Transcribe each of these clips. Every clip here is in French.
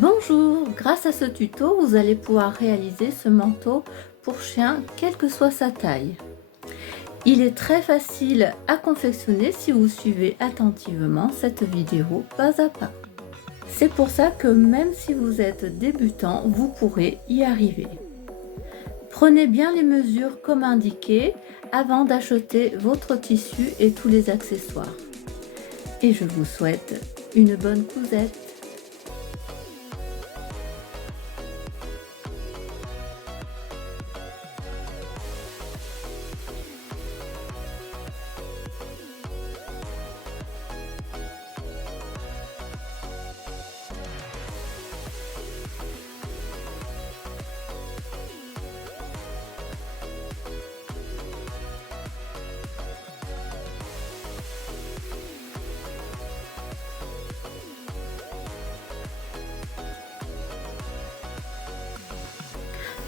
Bonjour, grâce à ce tuto, vous allez pouvoir réaliser ce manteau pour chien, quelle que soit sa taille. Il est très facile à confectionner si vous suivez attentivement cette vidéo pas à pas. C'est pour ça que même si vous êtes débutant, vous pourrez y arriver. Prenez bien les mesures comme indiqué avant d'acheter votre tissu et tous les accessoires. Et je vous souhaite une bonne cousette.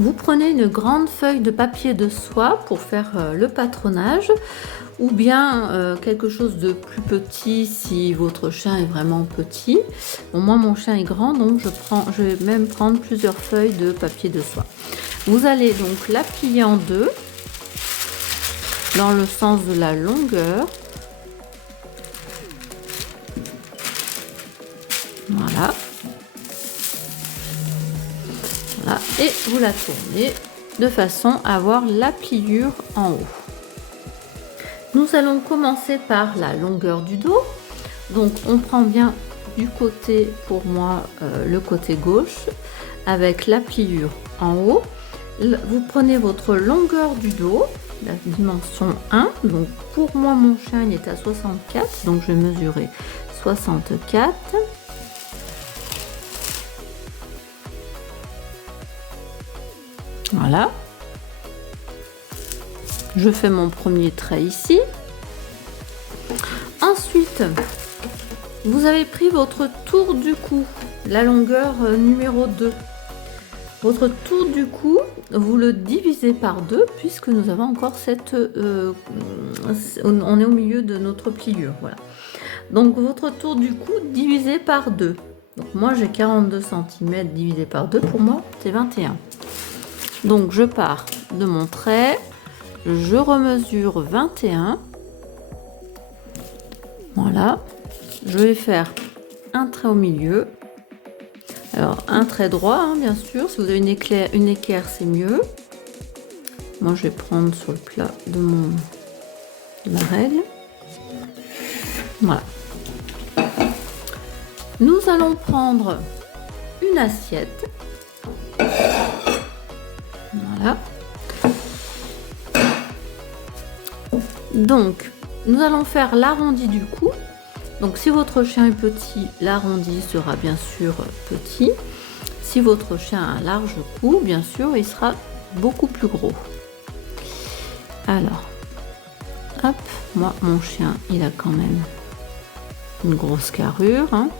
Vous prenez une grande feuille de papier de soie pour faire le patronage ou bien quelque chose de plus petit si votre chien est vraiment petit. Bon, moi mon chien est grand, donc je vais même prendre plusieurs feuilles de papier de soie. Vous allez donc la plier en deux dans le sens de la longueur. Voilà. Voilà, et vous la tournez de façon à avoir la pliure en haut. Nous allons commencer par la longueur du dos. Donc on prend bien du côté, pour moi, le côté gauche, avec la pliure en haut. Vous prenez votre longueur du dos, la dimension 1. Donc pour moi, mon chien il est à 64, donc je vais mesurer 64. Voilà, je fais mon premier trait ici. Ensuite, vous avez pris votre tour du cou, la longueur numéro 2. Votre tour du cou, vous le divisez par 2 puisque nous avons encore cette... on est au milieu de notre pliure. Voilà. Donc votre tour du cou divisé par 2. Donc moi j'ai 42 cm divisé par 2, pour moi c'est 21. Donc je pars de mon trait, je remesure 21. Voilà, je vais faire un trait au milieu. Alors un trait droit, hein, bien sûr. Si vous avez une équerre, c'est mieux. Moi je vais prendre sur le plat de ma règle. Voilà. Nous allons prendre une assiette. Voilà. Donc, nous allons faire l'arrondi du cou. Donc, si votre chien est petit, l'arrondi sera bien sûr petit. Si votre chien a un large cou, bien sûr, il sera beaucoup plus gros. Alors, hop, moi, mon chien, il a quand même une grosse carrure. Hein.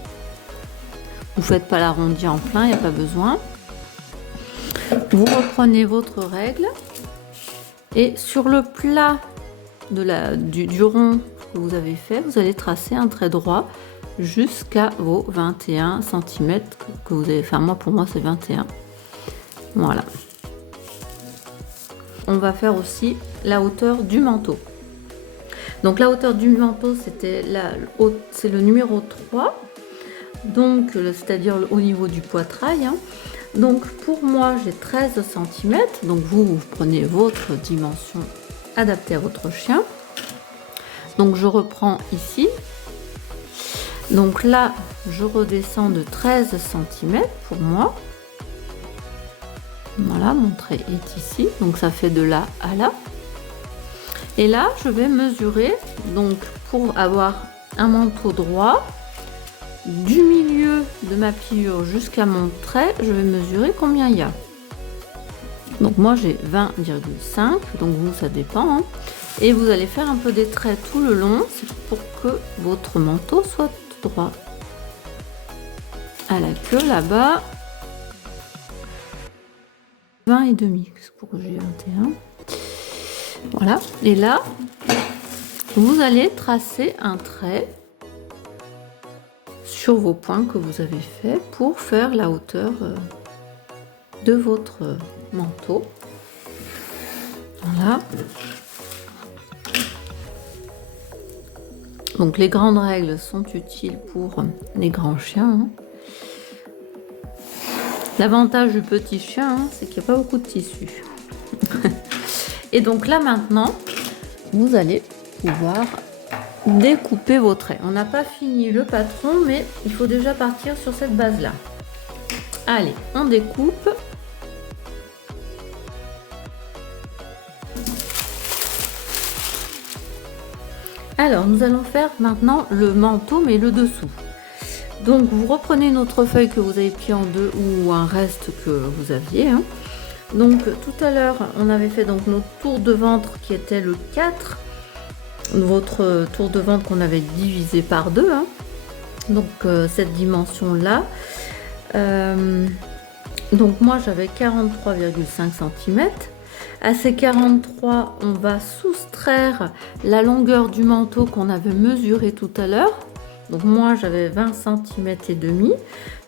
Vous ne faites pas l'arrondi en plein, il n'y a pas besoin. Vous reprenez votre règle et sur le plat du rond que vous avez fait, vous allez tracer un trait droit jusqu'à vos 21 cm que vous avez fait. Moi, pour moi, c'est 21. Voilà. On va faire aussi la hauteur du manteau. Donc la hauteur du manteau, c'est le numéro 3. Donc, c'est-à-dire au niveau du poitrail. Hein. Donc pour moi j'ai 13 cm, donc vous prenez votre dimension adaptée à votre chien. Donc je reprends ici. Donc là je redescends de 13 cm pour moi. Voilà, mon trait est ici, donc ça fait de là à là. Et là je vais mesurer, donc pour avoir un manteau droit, du milieu de ma pliure jusqu'à mon trait, je vais mesurer combien il y a. Donc moi j'ai 20,5, donc vous ça dépend. Hein. Et vous allez faire un peu des traits tout le long, c'est pour que votre manteau soit droit. À la queue là-bas, 20,5, c'est pour que j'ai 21. Voilà, et là, vous allez tracer un trait sur vos points que vous avez fait pour faire la hauteur de votre manteau. Voilà. Donc les grandes règles sont utiles pour les grands chiens. Hein. L'avantage du petit chien, hein, c'est qu'il n'y a pas beaucoup de tissu. Et donc là maintenant, vous allez pouvoir découper vos traits. On n'a pas fini le patron, mais il faut déjà partir sur cette base-là. Allez, on découpe. Alors, nous allons faire maintenant le manteau, mais le dessous. Donc, vous reprenez une autre feuille que vous avez pliée en deux ou un reste que vous aviez. Hein. Donc, tout à l'heure, on avait fait donc notre tour de ventre qui était le 4. Votre tour de ventre qu'on avait divisé par 2. Hein. Donc, cette dimension-là. Donc, moi, j'avais 43,5 cm. À ces 43, on va soustraire la longueur du manteau qu'on avait mesuré tout à l'heure. Donc moi, j'avais 20 cm et demi.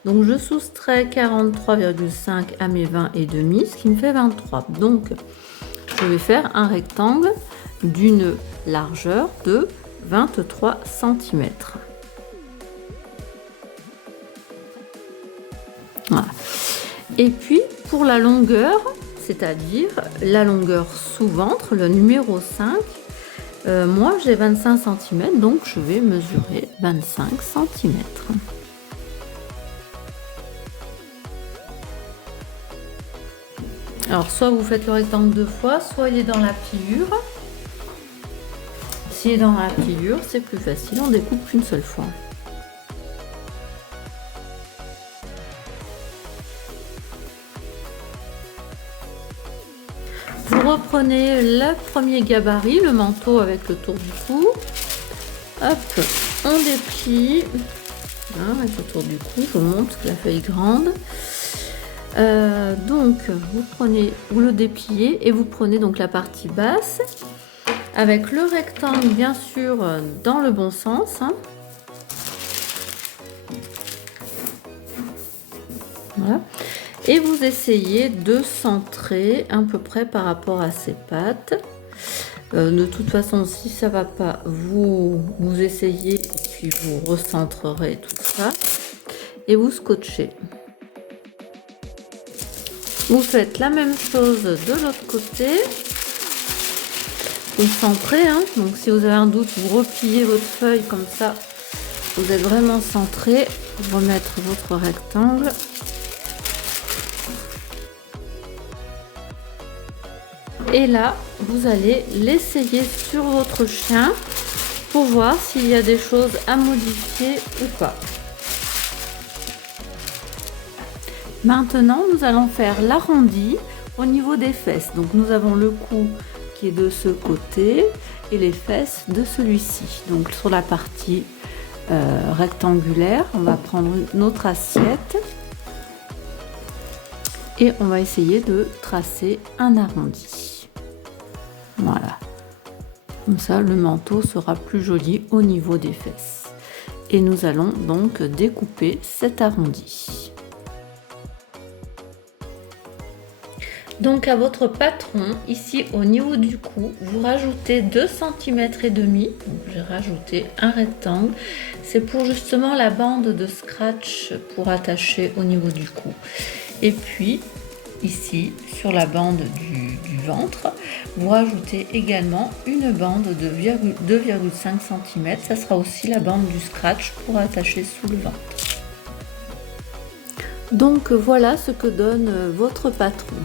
Donc je soustrais 43,5 à mes 20 et demi, ce qui me fait 23. Donc je vais faire un rectangle d'une largeur de 23 cm. Voilà. Et puis pour la longueur, c'est-à-dire la longueur sous-ventre, le numéro 5, moi j'ai 25 cm, donc je vais mesurer 25 cm. Alors soit vous faites le rectangle 2 fois, soit il est dans la pliure. S'il est dans la pliure, c'est plus facile, on découpe qu'une seule fois. Vous reprenez le premier gabarit, le manteau avec le tour du cou. Hop, on déplie. Hein, avec le tour du cou, je vous montre la feuille grande. Donc, vous le dépliez et vous prenez donc la partie basse avec le rectangle, bien sûr, dans le bon sens. Hein. Voilà. Et vous essayez de centrer à peu près par rapport à ces pattes. De toute façon, si ça va pas, vous essayez et puis vous recentrerez tout ça. Et vous scotchez. Vous faites la même chose de l'autre côté. Vous centrez. Hein. Donc si vous avez un doute, vous repliez votre feuille comme ça. Vous êtes vraiment centré. Remettre votre rectangle. Et là, vous allez l'essayer sur votre chien pour voir s'il y a des choses à modifier ou pas. Maintenant, nous allons faire l'arrondi au niveau des fesses. Donc, nous avons le cou qui est de ce côté et les fesses de celui-ci. Donc, sur la partie rectangulaire, on va prendre notre assiette et on va essayer de tracer un arrondi. Voilà, comme ça le manteau sera plus joli au niveau des fesses. Et nous allons donc découper cet arrondi. Donc à votre patron, ici au niveau du cou, vous rajoutez 2 cm et demi. Donc j'ai rajouté un rectangle. C'est pour justement la bande de scratch pour attacher au niveau du cou. Et puis ici, sur la bande du ventre, vous rajoutez également une bande de 2,5 cm. Ça sera aussi la bande du scratch pour attacher sous le ventre. Donc voilà ce que donne votre patron.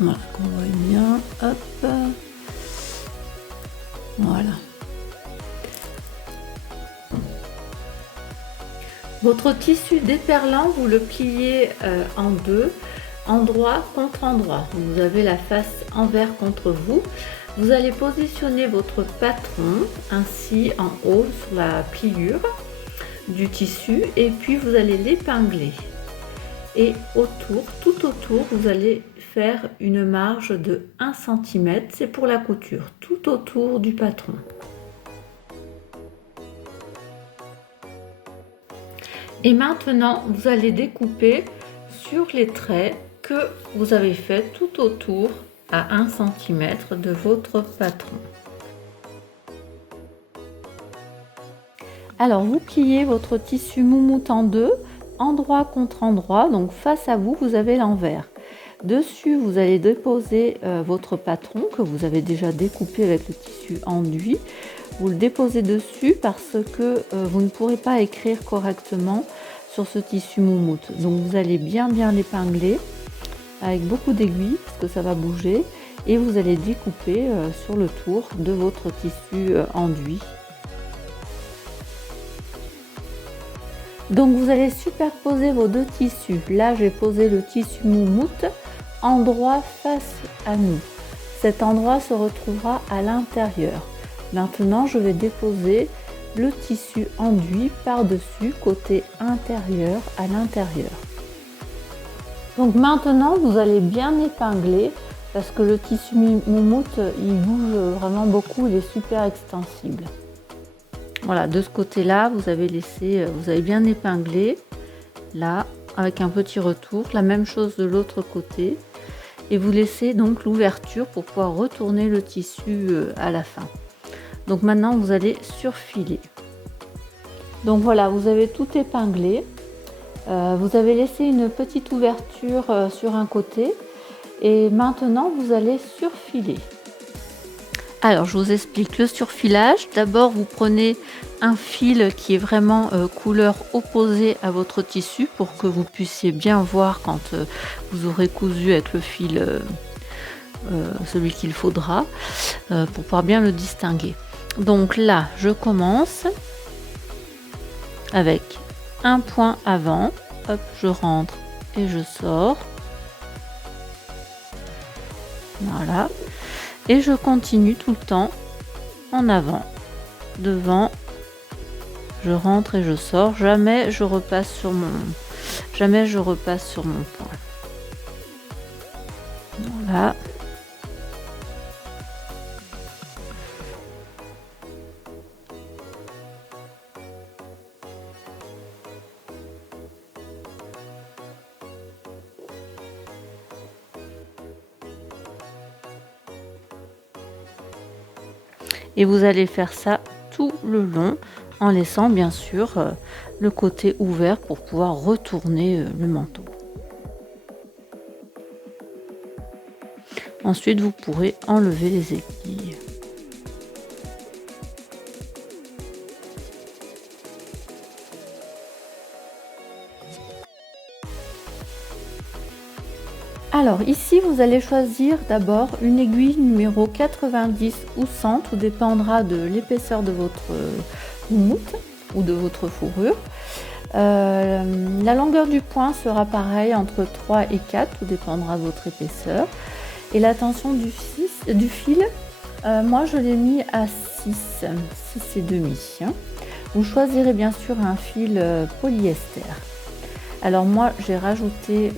Voilà, qu'on voit bien. Hop. Voilà. Votre tissu déperlant, vous le pliez en deux, endroit contre endroit. Vous avez la face envers contre vous. Vous allez positionner votre patron ainsi en haut sur la pliure du tissu et puis vous allez l'épingler. Et autour, tout autour, vous allez faire une marge de 1 cm. C'est pour la couture, tout autour du patron. Et maintenant, vous allez découper sur les traits que vous avez fait tout autour à 1 cm de votre patron. Alors, vous pliez votre tissu moumoute en deux, endroit contre endroit, donc face à vous, vous avez l'envers. Dessus, vous allez déposer votre patron que vous avez déjà découpé avec le tissu enduit. Vous le déposez dessus parce que vous ne pourrez pas écrire correctement sur ce tissu moumoute. Donc vous allez bien l'épingler avec beaucoup d'aiguilles parce que ça va bouger et vous allez découper sur le tour de votre tissu enduit. Donc vous allez superposer vos deux tissus. Là, j'ai posé le tissu moumoute endroit face à nous. Cet endroit se retrouvera à l'intérieur. Maintenant, je vais déposer le tissu enduit par-dessus, côté intérieur à l'intérieur. Donc maintenant, vous allez bien épingler parce que le tissu moumoute, il bouge vraiment beaucoup, il est super extensible. Voilà, de ce côté-là, vous avez bien épinglé, là, avec un petit retour. La même chose de l'autre côté. Et vous laissez donc l'ouverture pour pouvoir retourner le tissu à la fin. Donc maintenant, vous allez surfiler. Donc voilà, vous avez tout épinglé. Vous avez laissé une petite ouverture sur un côté. Et maintenant, vous allez surfiler. Alors, je vous explique le surfilage. D'abord, vous prenez un fil qui est vraiment couleur opposée à votre tissu pour que vous puissiez bien voir quand vous aurez cousu avec le fil, celui qu'il faudra, pour pouvoir bien le distinguer. Donc là, je commence avec un point avant. Hop, je rentre et je sors. Voilà. Et je continue tout le temps en avant, devant, je rentre et je sors. Jamais je repasse sur mon point. Voilà. Et vous allez faire ça tout le long en laissant bien sûr le côté ouvert pour pouvoir retourner le manteau. Ensuite, vous pourrez enlever les aiguilles. Alors ici, vous allez choisir d'abord une aiguille numéro 90 ou 100, tout dépendra de l'épaisseur de votre moumoute ou de votre fourrure. La longueur du point sera pareille entre 3 et 4, tout dépendra de votre épaisseur. Et la tension du fil, moi je l'ai mis à 6 et demi. Vous choisirez bien sûr un fil polyester. Alors moi j'ai rajouté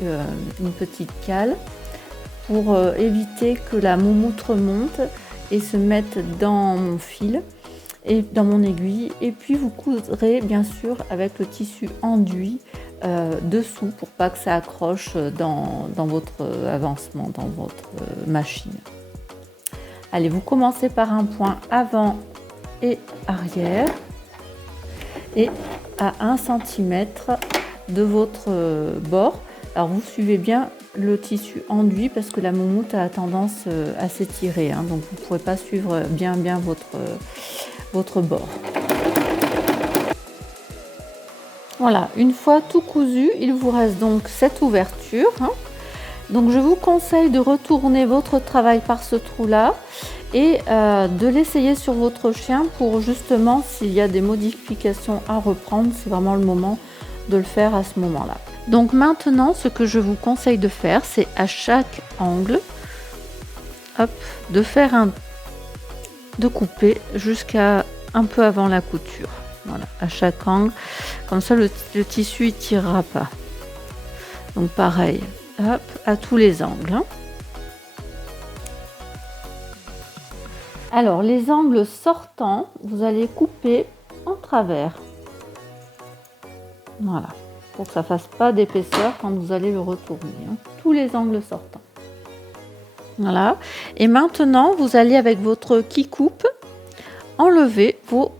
une petite cale pour éviter que la moumoute remonte et se mette dans mon fil et dans mon aiguille. Et puis vous coudrez bien sûr avec le tissu enduit dessous pour pas que ça accroche dans votre avancement, dans votre machine. Allez, vous commencez par un point avant et arrière et à 1 cm de votre bord. Alors vous suivez bien le tissu enduit parce que la moumoute a tendance à s'étirer, donc vous ne pourrez pas suivre bien votre bord. Voilà, une fois tout cousu, il vous reste donc cette ouverture. Donc je vous conseille de retourner votre travail par ce trou-là et de l'essayer sur votre chien pour justement, s'il y a des modifications à reprendre, c'est vraiment le moment de le faire à ce moment-là. Donc maintenant, ce que je vous conseille de faire, c'est à chaque angle, hop, de couper jusqu'à un peu avant la couture. Voilà, à chaque angle, comme ça le tissu ne tirera pas. Donc pareil, hop, à tous les angles. Alors les angles sortants, vous allez couper en travers. Voilà, pour que ça fasse pas d'épaisseur quand vous allez le retourner, hein, tous les angles sortants. Voilà, et maintenant vous allez avec votre qui coupe enlever vos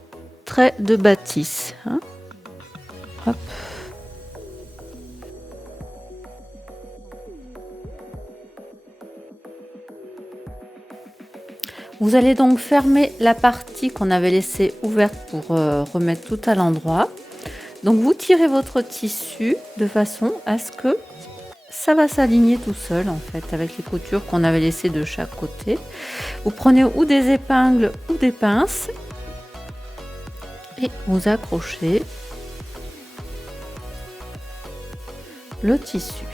traits de bâtisse, hein. Hop. Vous allez donc fermer la partie qu'on avait laissée ouverte pour remettre tout à l'endroit. Donc vous tirez votre tissu de façon à ce que ça va s'aligner tout seul en fait avec les coutures qu'on avait laissées de chaque côté. Vous prenez ou des épingles ou des pinces et vous accrochez le tissu.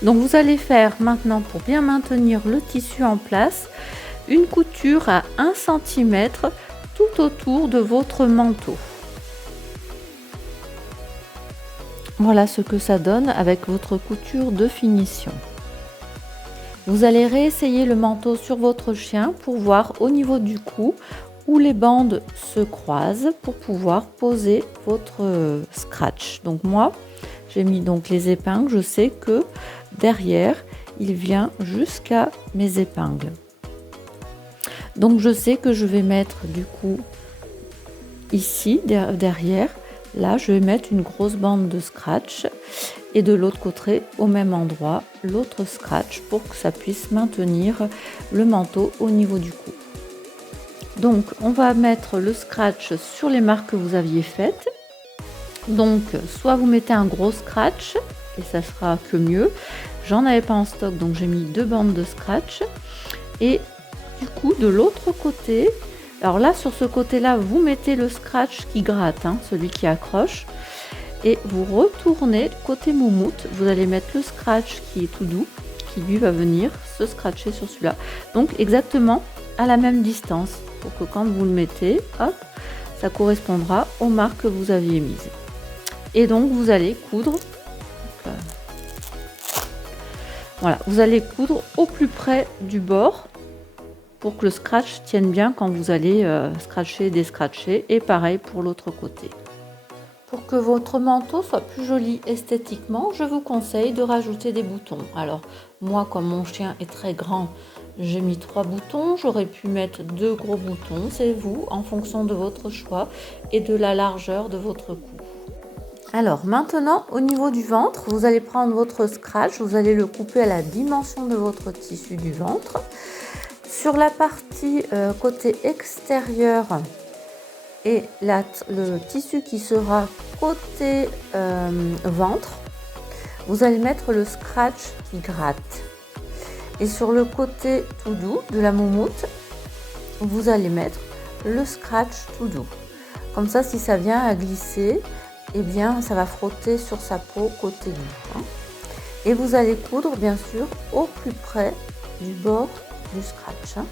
Donc vous allez faire maintenant, pour bien maintenir le tissu en place, une couture à 1 cm tout autour de votre manteau. Voilà ce que ça donne avec votre couture de finition. Vous allez réessayer le manteau sur votre chien pour voir au niveau du cou où les bandes se croisent pour pouvoir poser votre scratch. Donc moi, j'ai mis donc les épingles, je sais que derrière, il vient jusqu'à mes épingles. Donc je sais que je vais mettre du coup ici derrière, là je vais mettre une grosse bande de scratch et de l'autre côté au même endroit l'autre scratch pour que ça puisse maintenir le manteau au niveau du cou. Donc on va mettre le scratch sur les marques que vous aviez faites. Donc soit vous mettez un gros scratch et ça sera que mieux. J'en avais pas en stock donc j'ai mis 2 bandes de scratch et du coup de l'autre côté, alors là sur ce côté là vous mettez le scratch qui gratte, hein, celui qui accroche, et vous retournez côté moumoute, vous allez mettre le scratch qui est tout doux, qui lui va venir se scratcher sur celui-là, donc exactement à la même distance pour que quand vous le mettez, hop, ça correspondra aux marques que vous aviez mises. Et donc vous allez coudre, voilà, vous allez coudre au plus près du bord pour que le scratch tienne bien quand vous allez scratcher et déscratcher, et pareil pour l'autre côté. Pour que votre manteau soit plus joli esthétiquement, je vous conseille de rajouter des boutons. Alors moi, comme mon chien est très grand, j'ai mis 3 boutons, j'aurais pu mettre 2 gros boutons, c'est vous, en fonction de votre choix et de la largeur de votre cou. Alors maintenant, au niveau du ventre, vous allez prendre votre scratch, vous allez le couper à la dimension de votre tissu du ventre. Sur la partie côté extérieur et le tissu qui sera côté ventre, vous allez mettre le scratch qui gratte. Et sur le côté tout doux de la moumoute, vous allez mettre le scratch tout doux. Comme ça, si ça vient à glisser, eh bien, ça va frotter sur sa peau côté doux, hein. Et vous allez coudre, bien sûr, au plus près du bord du scratch, hein.